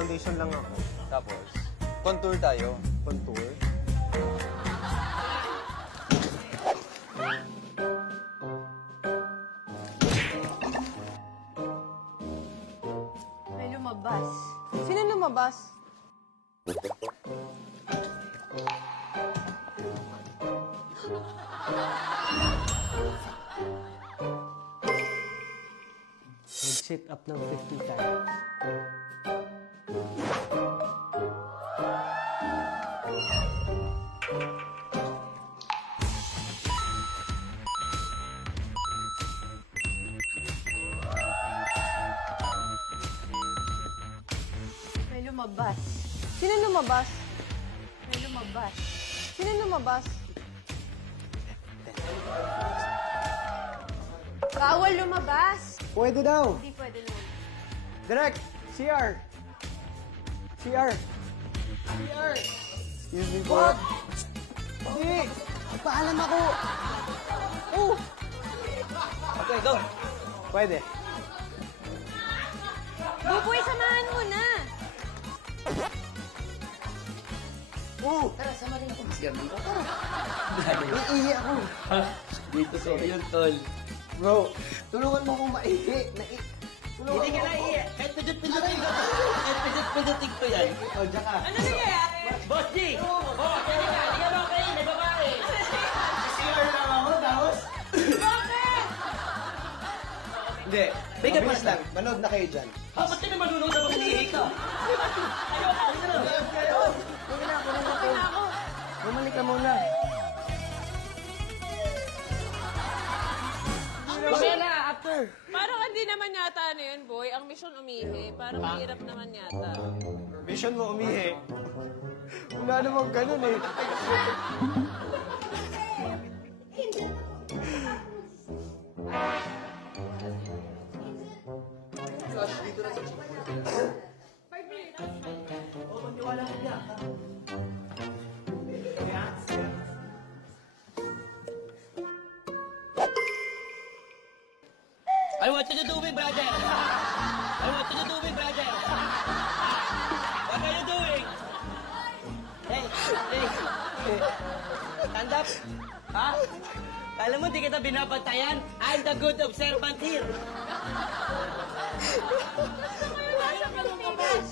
Foundation lang ako. Tapos, contour tayo. Contour. May lumabas. Sino lumabas? Mag-sit up ng 50 times. May lumabas. Sino lumabas? May lumabas. Sino lumabas? Bawal lumabas. Pwede daw. Hindi pwede lumabas. Direct! CR! CR! CR! Excuse me po. What? Hindi! Paalam ako! Oh! Okay, go! Pwede. Buboy, samahan mo na. Oh! Tara, sama rin ako. Mas gabi. Naiihi ako. Dito sa yun, tol. Bro, tulungan mo akong maihi. Hindi ka na iya. Kahit pindot-pindotin ko. Kahit pindot-pindotin ko yan. Oh, diyan ka. Ano nangyayari? Boss G! Oh, kaya ka. Hindi ka ba kayo? Nagbabae. CR lang ako, tapos? Bakit? Hindi. Bigyan pa Mabilis lang. Manood na kayo dyan. Ha, ba't ka manunod habang nalihi ka? Ayoko. Huwag na ako. Bumalik ka muna. Mamaya na, after. Parang hindi naman yata ano yun, boy. Ang mission umihi. Parang mahirap naman yata. Mission mo umihi. Wala namang ganun eh. I want you to do it, brother. I want you to do it, brother. What are you doing? Hey, hey. Stand up. Ha? Kala mo di kita binabantayan? I'm the good observant here. Ayaw ka lumabas.